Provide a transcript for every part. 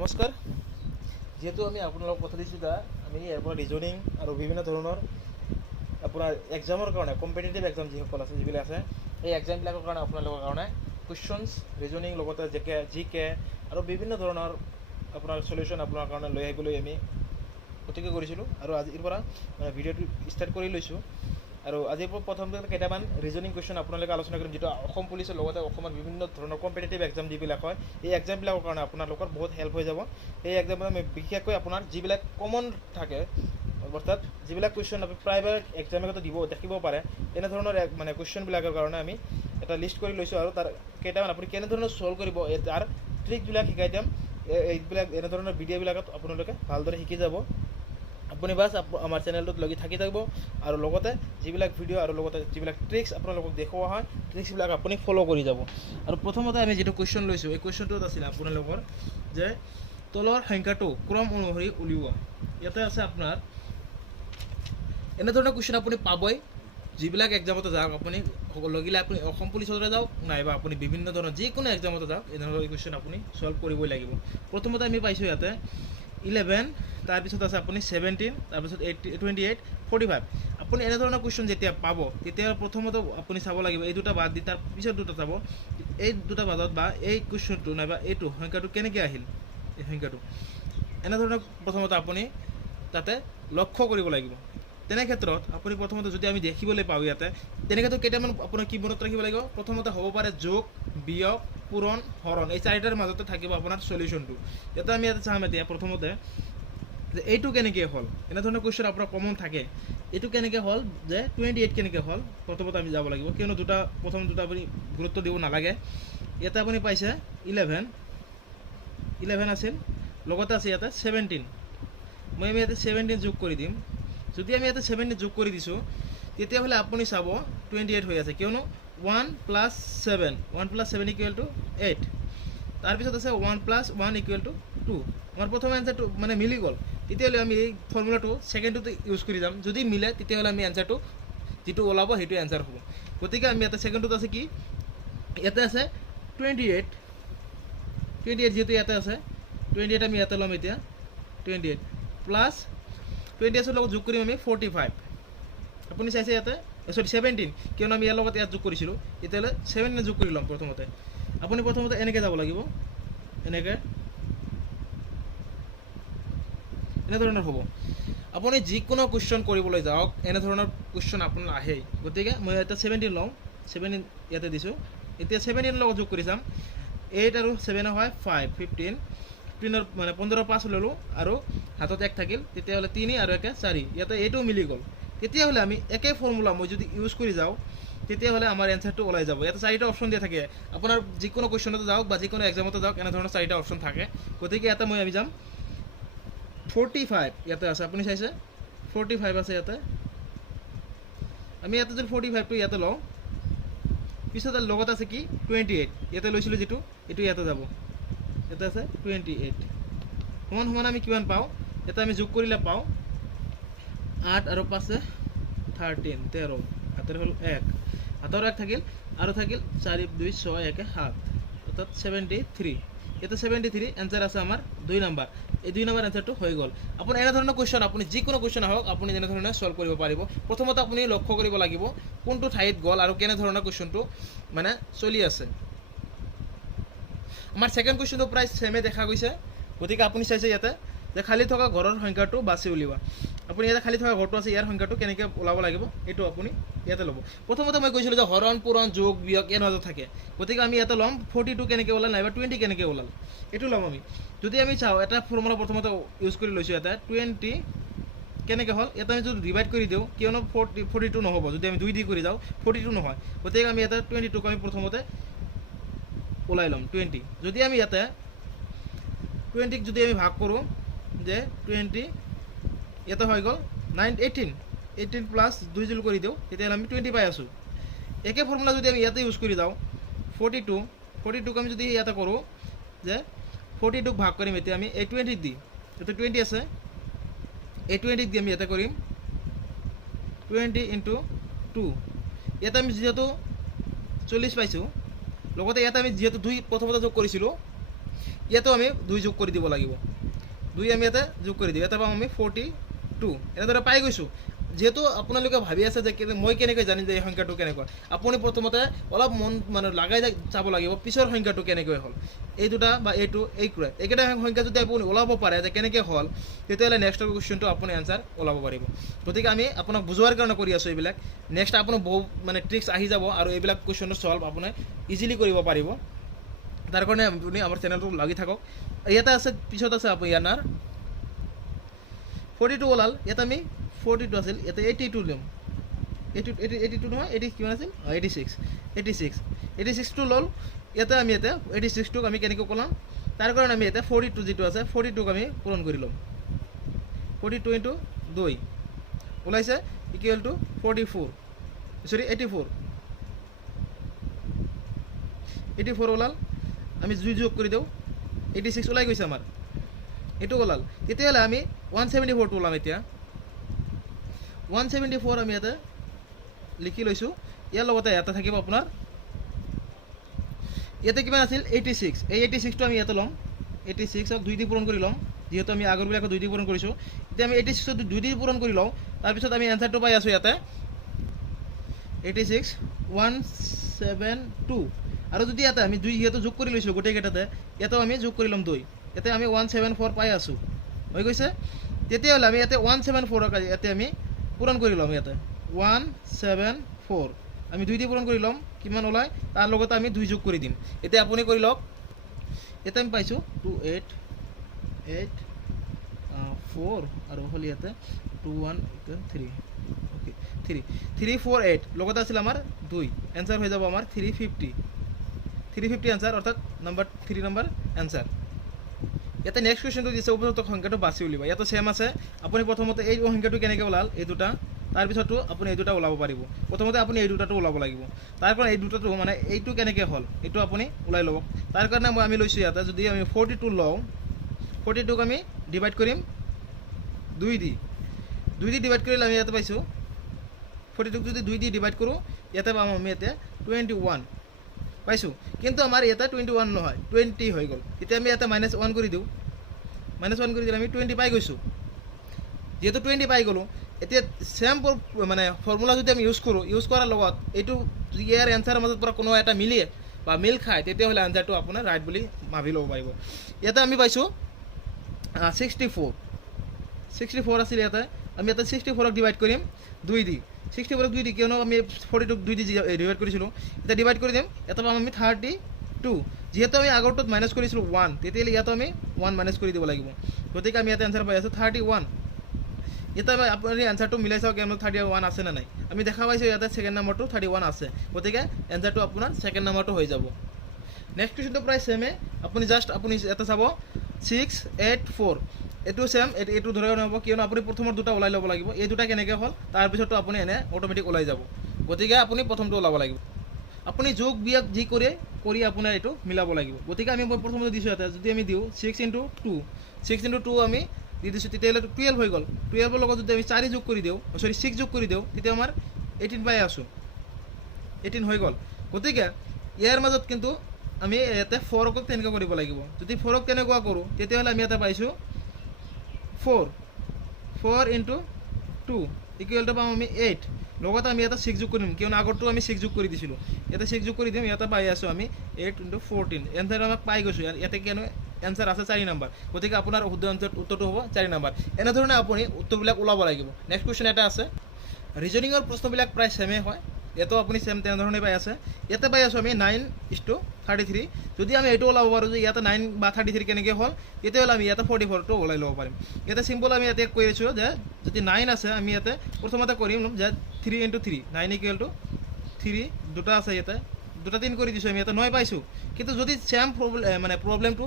নমস্কাৰ। যেহেতু আমি আপোনালোকক কথা দিছোঁ আমি ইয়াৰ পৰা ৰিজনিং আৰু বিভিন্ন ধৰণৰ আপোনাৰ এক্সামৰ কাৰণে কম্পিটিটিভ এক্সাম যিসকল আছে যিবিলাক আছে এই এক্সামবিলাকৰ কাৰণে আপোনালোকৰ কাৰণে কুৱেশ্যনছ ৰিজনিং লগতে জিকে আৰু বিভিন্ন ধৰণৰ আপোনাৰ চলিউশ্যন আপোনাৰ কাৰণে লৈ আহিবলৈ আমি প্ৰতিজ্ঞা কৰিছিলোঁ আৰু আজিৰ পৰা ভিডিঅ'টো ষ্টাৰ্ট কৰি লৈছোঁ। আৰু আজিৰ পৰা প্ৰথমতে কেইটামান ৰিজনিং কুৱেশ্যন আপোনালোকে আলোচনা কৰিম, যিটো অসম পুলিচৰ লগতে অসমৰ বিভিন্ন ধৰণৰ কম্পিটিটিভ এক্সাম যিবিলাক হয় এই এক্সামবিলাকৰ কাৰণে আপোনালোকৰ বহুত হেল্প হৈ যাব। এই এক্সামত আমি বিশেষকৈ আপোনাৰ যিবিলাক কমন থাকে, অৰ্থাৎ যিবিলাক কুৱেশ্যন আপুনি প্ৰায়ভাগ এক্সামতো দেখিব পাৰে, তেনেধৰণৰ মানে কুৱেশ্যনবিলাকৰ কাৰণে আমি এটা লিষ্ট কৰি লৈছোঁ আৰু তাৰ কেইটামান আপুনি কেনেধৰণৰ ছল্ভ কৰিব তাৰ ট্ৰিকবিলাক শিকাই দিম। এইবিলাক এনেধৰণৰ ভিডিঅ'বিলাকত আপোনালোকে ভালদৰে শিকি যাব। আপুনি বাছ আমাৰ চেনেলটোত লাগি থাকি থাকিব আৰু লগতে যিবিলাক ভিডিঅ' আৰু লগতে যিবিলাক ট্ৰিক্স আপোনালোকক দেখুওৱা হয় ট্ৰিক্সবিলাক আপুনি ফ'ল' কৰি যাব। আৰু প্ৰথমতে আমি যিটো কুৱেশ্যন লৈছোঁ এই কুৱেশ্যনটোত আছিলে আপোনালোকৰ যে তলৰ সংখ্যাটো ক্ৰম অনুসৰি উলিওৱা। ইয়াতে আছে আপোনাৰ এনেধৰণৰ কুৱেশ্যন আপুনি পাবই, যিবিলাক এক্সামতে যাওক আপুনি লাগিলে আপুনি অসম পুলিচতে যাওক নাইবা আপুনি বিভিন্ন ধৰণৰ যিকোনো এক্সামতে যাওক এনেধৰণৰ কুৱেশ্যন আপুনি ছল্ভ কৰিবই লাগিব। প্ৰথমতে আমি পাইছোঁ ইয়াতে 11, তাৰপিছত আছে আপুনি 17, তাৰপিছত 28, 45। আপুনি এনেধৰণৰ কুৱেশ্যন যেতিয়া পাব তেতিয়া প্ৰথমতে আপুনি চাব লাগিব এই দুটা বাদ দি তাৰ পিছত দুটা চাব, এই দুটা বাদত বা এই কুৱেশ্যনটো নাইবা এইটো সংখ্যাটো কেনেকৈ আহিল, এই সংখ্যাটো এনেধৰণৰ প্ৰথমতে আপুনি তাতে লক্ষ্য কৰিব লাগিব। তেনে ক্ষেত্ৰত আপুনি প্ৰথমতে যদি আমি দেখিবলৈ পাওঁ ইয়াতে তেনেক্ষেত্ৰত কেইটামান আপোনাৰ কি মনত ৰাখিব লাগিব। প্ৰথমতে হ'ব পাৰে যোগ, বিয়োগ, পূৰণ, হৰণ, এই চাৰিটাৰ মাজতে থাকিব আপোনাৰ চলিউশ্যনটো। ইয়াতে আমি ইয়াতে চাম এতিয়া প্ৰথমতে যে এইটো কেনেকৈ হ'ল, এনেধৰণৰ কুৱেশ্যন আপোনাৰ কমন থাকে। এইটো কেনেকৈ হ'ল যে 28 কেনেকৈ হ'ল, প্ৰথমতে আমি যাব লাগিব, কিয়নো প্ৰথম দুটা আপুনি গুৰুত্ব দিব নালাগে। ইয়াতে আপুনি পাইছে 11 আছিল, লগতে আছে ইয়াতে 17। আমি ইয়াতে 17 যোগ কৰি দিম। যদি আমি ইয়াতে 17 যোগ কৰি দিছোঁ তেতিয়াহ'লে আপুনি চাব 28 হৈ আছে, কিয়নো 1 + 7 = 8। তাৰপিছত আছে 1 + 1 = 2। আমাৰ প্ৰথম এনচাৰটো মানে মিলি গ'ল। তেতিয়াহ'লে আমি এই ফৰ্মুলাটো ছেকেণ্ডটোতে ইউজ কৰি যাম। যদি মিলে তেতিয়াহ'লে আমি এনচাৰটো যিটো ওলাব সেইটো এনচাৰ হ'ব। গতিকে আমি ইয়াতে ছেকেণ্ডটোত আছে কি, ইয়াতে আছে 28 যিহেতু ইয়াতে আছে 28 আমি ইয়াতে ল'ম। এতিয়া 28 প্লাছ 28ৰ লগত যোগ কৰিম আমি 45। আপুনি চাইছে ইয়াতে 17, কিয়নো আমি ইয়াৰ লগত ইয়াত যোগ কৰিছিলোঁ। এতিয়ালৈ 17 যোগ কৰি ল'ম। প্ৰথমতে আপুনি এনেকৈ যাব লাগিব, এনেধৰণৰ হ'ব। আপুনি যিকোনো কুৱেশ্যন কৰিবলৈ যাওক এনেধৰণৰ কুৱেশ্যন আপোনাৰ আহেই। গতিকে মই ইয়াতে 17 লওঁ, 17 ইয়াতে দিছোঁ। এতিয়া 17ৰ লগত যোগ কৰি চাম, 8 আৰু 7 হয় 5, 15 মানে 15 5 ল'লোঁ আৰু হাতত 1 থাকিল, তেতিয়াহ'লে 3 আৰু 1 4। ইয়াতে এইটোও মিলি গ'ল। তেতিয়াহ'লে আমি একে ফৰ্মুলা মই যদি ইউজ কৰি যাওঁ তেতিয়াহ'লে আমাৰ এনচাৰটো ওলাই যাব। ইয়াতে 4টা অপশ্যন দিয়া থাকে। আপোনাৰ যিকোনো কুৱেশ্যনতে যাওক বা যিকোনো এক্সামতে যাওক এনেধৰণৰ 4টা অপশ্যন থাকে। গতিকে ইয়াতে আমি যাম 45 ইয়াতে আছে, আপুনি চাইছে 45 আছে ইয়াতে। আমি ইয়াতে যদি 45টো ইয়াতে লওঁ, পিছত লগত আছে কি 28 ইয়াতে লৈছিলোঁ যিটো, এইটো ইয়াতে যাব। ইয়াতে আছে 28। সমান আমি কিমান পাওঁ, ইয়াতে আমি যোগ কৰিলে পাওঁ 8 আৰু 5 13, 13 হাতৰ হ'ল 1, হাতৰ 1 থাকিল আৰু থাকিল 4 2 6 1 7, অৰ্থাৎ 73। ইয়াতে 73 এনচাৰ আছে আমাৰ 2 নম্বৰ। এই 2 নম্বৰ এনচাৰটো হৈ গ'ল। আপুনি এনেধৰণৰ কুৱেশ্যন আপুনি যিকোনো কুৱেশ্যন আহক আপুনি যেনেধৰণে ছল্ভ কৰিব পাৰিব। প্ৰথমতে আপুনি লক্ষ্য কৰিব লাগিব কোনটো ঠাইত গ'ল আৰু কেনেধৰণৰ কুৱেশ্যনটো মানে চলি আছে। আমাৰ ছেকেণ্ড কুৱেশ্যনটো প্ৰায় ছেমে দেখা গৈছে। গতিকে আপুনি চাইছে ইয়াতে যে খালী থকা ঘৰৰ সংখ্যাটো বাছি উলিওৱা। আপুনি ইয়াতে খালী থকা ঘৰটো আছে, ইয়াৰ সংখ্যাটো কেনেকৈ ওলাব লাগিব এইটো আপুনি ইয়াতে ল'ব। প্ৰথমতে মই কৈছিলোঁ যে হৰণ, পূৰণ, যোগ, বিয়োগ ইয়াৰ মাজত থাকে। গতিকে আমি ইয়াতে ল'ম 42 কেনেকৈ ওলাল নাইবা 20 কেনেকৈ ওলাল এইটো ল'ম আমি। যদি আমি চাওঁ এটা ফৰ্মুলা প্ৰথমতে ইউজ কৰি লৈছোঁ। ইয়াতে 20 কেনেকৈ হ'ল, ইয়াতে আমি যদি ডিভাইড কৰি দিওঁ, কিয়নো 42 নহ'ব। যদি আমি 2 দি কৰি যাওঁ 42 নহয়। গতিকে আমি ইয়াতে 22ক আমি প্ৰথমতে ওলাই ল'ম 20। যদি আমি ইয়াতে 20ক যদি আমি ভাগ কৰোঁ যে 20 ইয়াতে হৈ গ'ল 18 প্লাছ 2 যোগ কৰি দিওঁ তেতিয়াহ'লে আমি 20 পাই আছোঁ। একে ফৰ্মুলা যদি আমি ইয়াতে ইউজ কৰি যাওঁ 42ক আমি যদি ইয়াতে কৰোঁ যে 42ক ভাগ কৰিম এতিয়া আমি এই 20 দি, এইটো 20 আছে, এই 20 দি আমি ইয়াতে কৰিম 20 × 2। ইয়াতে আমি যিহেতু 40 পাইছোঁ, লগতে ইয়াতে আমি যিহেতু 2 প্ৰথমতে যোগ কৰিছিলোঁ ইয়াতো আমি 2 যোগ কৰি দিব লাগিব 2 আমি ইয়াতে যোগ কৰি দিওঁ ইয়াতে পাম আমি 42 এনেদৰে পাই গৈছোঁ যেহেতু আপোনালোকে ভাবি আছে যে মই কেনেকৈ জানিম যে এই সংখ্যাটো কেনেকুৱা আপুনি প্ৰথমতে অলপ মন মানে লগাই চাব লাগিব পিছৰ সংখ্যাটো কেনেকৈ হ'ল এই দুটা বা এইটো এইকেইটা সংখ্যা যদি আপুনি ওলাব পাৰে যে কেনেকৈ হ'ল তেতিয়াহ'লে নেক্সট কুৱেশ্যনটো আপুনি এনচাৰ ওলাব পাৰিব গতিকে আমি আপোনাক বুজোৱাৰ কাৰণে কৰি আছোঁ এইবিলাক নেক্সট আপোনাৰ বহু মানে ট্ৰিক্স আহি যাব আৰু এইবিলাক কুৱেশ্যনৰ ছল্ভ আপুনি ইজিলি কৰিব পাৰিব তাৰ কাৰণে আপুনি আমাৰ চেনেলটো লাগি থাকক ইয়াতে আছে পিছত আছে আপুনি ইয়াৰ 42 ওলাল ইয়াত আমি 42 আছিল ইয়াতে 82 দিম 82 নহয় 80 কিমান আছিল 86টো ল'ল ইয়াতে আমি ইয়াতে 86টোক আমি কেনেকৈ ক'লাম তাৰ কাৰণে আমি ইয়াতে 42 যিটো আছে 42ক আমি পূৰণ কৰি ল'ম 42 ইনটু 2 ওলাইছে ইকুৱেল টু 84 ওলাল আমি 2 যোগ কৰি দিওঁ 86 ওলাই গৈছে আমাৰ এইটো ওলাল তেতিয়াহ'লে আমি 174টো ওলাম এতিয়া 174 আমি ইয়াতে লিখি লৈছোঁ ইয়াৰ লগতে ইয়াতে থাকিব আপোনাৰ ইয়াতে কিমান আছিল 86 এই 86টো আমি ইয়াতে ল'ম 86ক 2 দি পূৰণ কৰি ল'ম যেহেতু আমি আগৰবিলাকত 2 দি পূৰণ কৰিছোঁ এতিয়া আমি 86ক 2 দি পূৰণ কৰি লওঁ তাৰপিছত আমি এনচাৰটো পাই আছোঁ ইয়াতে 86 172 আৰু যদি ইয়াতে আমি 2 যিহেতু যোগ কৰি লৈছোঁ গোটেইকেইটাতে ইয়াতেও আমি যোগ কৰি ল'ম 2 ইয়াতে আমি 174 পাই আছোঁ হৈ গৈছে তেতিয়াহ'লে আমি ইয়াতে 174ক ইয়াতে আমি পূৰণ কৰি ল'ম ইয়াতে 174 আমি 2 দি পূৰণ কৰি ল'ম কিমান ওলায় তাৰ লগতে আমি 2 যোগ কৰি দিম এতিয়া আপুনি কৰি লওক ইয়াতে আমি পাইছোঁ 288 আৰু হ'ল ইয়াতে 21 3 অ'কে 348 লগতে আছিল আমাৰ 2 এনচাৰ হৈ যাব আমাৰ 350 এনচাৰ অৰ্থাৎ নম্বৰ 3 নম্বৰ এনচাৰ ইয়াতে নেক্সট কুৱেশ্যনটো দিছে উপযুক্ত সংখ্যাটো বাছি উলিয়াব ইয়াতো ছেম আছে আপুনি প্ৰথমতে এই সংখ্যাটো কেনেকৈ ওলাল এই দুটা তাৰপিছতো আপুনি এই দুটা ওলাব পাৰিব প্ৰথমতে আপুনি এই দুটাটো ওলাব লাগিব তাৰ কাৰণে এই দুটাটো মানে এইটো কেনেকৈ হ'ল এইটো আপুনি ওলাই ল'ব তাৰ কাৰণে আমি লৈছোঁ ইয়াতে যদি আমি 42 লওঁ 42ক আমি ডিভাইড কৰিম 2 দি ডিভাইড কৰিলে আমি ইয়াতে পাইছোঁ 42ক যদি 2 দি ডিভাইড কৰোঁ ইয়াতে পাম আমি ইয়াতে 21 পাইছোঁ কিন্তু আমাৰ ইয়াতে 21 নহয় 20 হৈ গ'ল এতিয়া আমি ইয়াতে -1 কৰি দিওঁ -1 কৰি দিলে আমি 20 পাই গৈছোঁ যেহেতু 20 পাই গ'লোঁ এতিয়া ছেম মানে ফৰ্মুলা যদি আমি ইউজ কৰাৰ লগত এইটো ইয়াৰ এনচাৰৰ মাজত পৰা কোনো এটা মিলে বা মিল খায় তেতিয়াহ'লে এনচাৰটো আপোনাৰ ৰাইট বুলি ভাবি ল'ব পাৰিব ইয়াতে আমি পাইছোঁ 64 আছিল ইয়াতে আমি ইয়াতে 64ক ডিভাইড কৰিম 2 দি 64ক 2 দি কিয়নো আমি 42ক 2 দি ডিভাইড কৰিছিলোঁ এতিয়া ডিভাইড কৰি দিম ইয়াতে পাম আমি 32 যেহেতু আমি আগৰটোত মাইনাছ কৰিছিলোঁ 1 তেতিয়াহ'লে ইয়াতো আমি 1 মাইনাছ কৰি দিব লাগিব গতিকে আমি ইয়াতে এনচাৰ পাই আছোঁ 31 এতিয়া আপুনি এনচাৰটো মিলাই চাওক আমাৰ 31 আছে নে নাই আমি দেখা পাইছোঁ ইয়াতে ছেকেণ্ড নম্বৰটো 31 আছে গতিকে এনচাৰটো আপোনাৰ ছেকেণ্ড নম্বৰটো হৈ যাব নেক্সট কুৱেশ্যনটো প্ৰায় ছেমে আপুনি ইয়াতে চাব 684 এইটো ছেম এইটো ধৰি নহ'ব কিয়নো আপুনি প্ৰথমৰ দুটা ওলাই ল'ব লাগিব এই দুটা কেনেকৈ হ'ল তাৰপিছতো আপুনি এনে অট'মেটিক ওলাই যাব গতিকে আপুনি প্ৰথমটো ওলাব লাগিব আপুনি যোগ বিয়োগ যি কৰি আপোনাৰ এইটো মিলাব লাগিব গতিকে আমি প্ৰথমতে দিছোঁ ইয়াতে যদি আমি দিওঁ 6 × 2 আমি দি দিছোঁ তেতিয়াহ'লে 12 হৈ গ'ল 12ৰ লগত যদি আমি 4 যোগ কৰি দিওঁ 6 যোগ কৰি দিওঁ তেতিয়া আমাৰ 18 পাই আছোঁ 18 হৈ গ'ল গতিকে ইয়াৰ মাজত কিন্তু আমি ইয়াতে 4ক তেনেকুৱা কৰিব লাগিব যদি 4ক তেনেকুৱা কৰোঁ তেতিয়াহ'লে আমি ইয়াতে পাইছোঁ 4 × 2 ইকুৱেলটো পাম আমি 8 লগতে আমি ইয়াতে 6 যোগ কৰিম কিয়নো আগৰটো আমি 6 যোগ কৰি দিছিলোঁ ইয়াতে 6 যোগ কৰি দিম ইয়াতে পাই আছোঁ আমি 8 × 14 এনচাৰ আমাক পাই গৈছোঁ ইয়াতে কিয়নো এনচাৰ আছে 4 নম্বৰ গতিকে আপোনাৰ শুদ্ধ উত্তৰটো হ'ব 4 নম্বৰ এনেধৰণে আপুনি উত্তৰবিলাক ওলাব লাগিব নেক্সট কুৱেশ্যন এটা আছে ৰিজনিঙৰ প্ৰশ্নবিলাক প্ৰায় ছেমে হয় ইয়াতো আপুনি ছেম তেনেধৰণে পাই আছে ইয়াতে পাই আছোঁ আমি 9:33 যদি আমি এইটো ওলাব পাৰোঁ যে ইয়াতে 9 বা 33 কেনেকৈ হ'ল তেতিয়াহ'লে আমি ইয়াতে 44টো ওলাই ল'ব পাৰিম ইয়াতে চিম্পল আমি ইয়াতে কৈ আছোঁ যে যদি 9 আছে আমি ইয়াতে প্ৰথমতে কৰিম যে 3 × 3 9 = 3 দুটা আছে ইয়াতে 2 3 কৰি দিছোঁ আমি ইয়াতে 9 পাইছোঁ কিন্তু যদি ছেম প্ৰব্লেমটো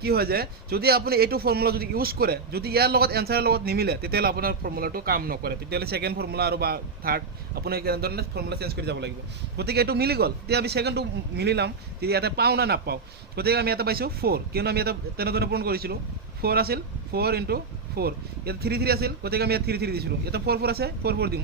কি হয় যে যদি আপুনি এইটো ফৰ্মুলা যদি ইউজ কৰে যদি ইয়াৰ লগত এনচাৰৰ লগত নিমিলে তেতিয়াহ'লে আপোনাৰ ফৰ্মুলাটো কাম নকৰে তেতিয়াহ'লে ছেকেণ্ড ফৰ্মুলা আৰু বা থাৰ্ড আপুনি কেনেধৰণে ফৰ্মুলা চেঞ্জ কৰি যাব লাগিব গতিকে এইটো মিলি গ'ল তেতিয়া আমি ছেকেণ্ডটো মিলি ল'ম তেতিয়া ইয়াতে পাওঁ না নাপাওঁ গতিকে আমি ইয়াতে পাইছোঁ 4 কিয়নো আমি ইয়াতে তেনেধৰণে পূৰণ কৰিছিলোঁ 4 আছিল 4 × 4 ইয়াতে 3 3 আছিল গতিকে আমি ইয়াত 3 3 দিছিলোঁ ইয়াতে 4 4 আছে 4 4 দিম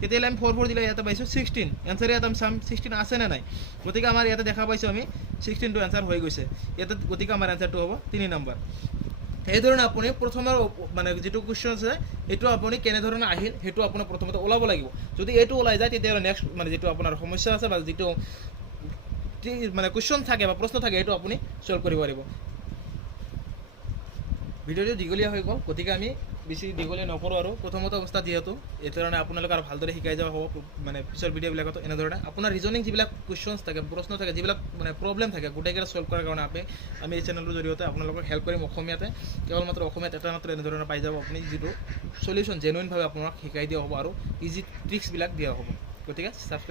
তেতিয়াহ'লে আমি 4 4 দিলে ইয়াতে পাইছোঁ 16 এনচাৰ ইয়াত আমি চাম 16 আছে নে নাই গতিকে আমাৰ ইয়াতে দেখা পাইছোঁ আমি 16 টো এনচাৰ হৈ গৈছে ইয়াতে গতিকে আমাৰ এনচাৰটো হ'ব 3 নম্বৰ এইধৰণে আপুনি প্ৰথমৰ মানে যিটো কুৱেশ্যন আছে এইটো আপুনি কেনেধৰণে আহিল সেইটো আপোনাৰ প্ৰথমতে ওলাব লাগিব যদি এইটো ওলাই যায় তেতিয়াহ'লে নেক্সট মানে যিটো আপোনাৰ সমস্যা আছে বা যিটো মানে কুৱেশ্যন থাকে বা প্ৰশ্ন থাকে এইটো আপুনি সলভ কৰিব পাৰিব ভিডিঅ'টো দীঘলীয়া হৈ গ'ল গতিকে আমি বেছি দীঘলীয়া নকৰোঁ আৰু প্ৰথমতে অৱস্থাত যিহেতু এই ধৰণে আপোনালোকে আৰু ভালদৰে শিকাই যাব হ'ব মানে পিছৰ ভিডিঅ'বিলাকতো এনেধৰণে আপোনাৰ ৰিজনিং যিবিলাক কুৱেশ্যনছ থাকে প্ৰশ্ন থাকে যিবিলাক মানে প্ৰব্লেম থাকে গোটেইকেইটা সলভ কৰাৰ কাৰণে আমি এই চেনেলটোৰ জৰিয়তে আপোনালোকক হেল্প কৰিম অসমীয়াতে কেৱল মাত্ৰ অসমীয়াত এটা মাত্ৰ এনেধৰণে পাই যাব আপুনি যিটো চলিউশ্যন জেনুইনভাৱে আপোনাক শিকাই দিয়া হ'ব আৰু ইজি ট্ৰিক্সবিলাক দিয়া হ'ব গতিকে ছাবস্ক্ৰাইব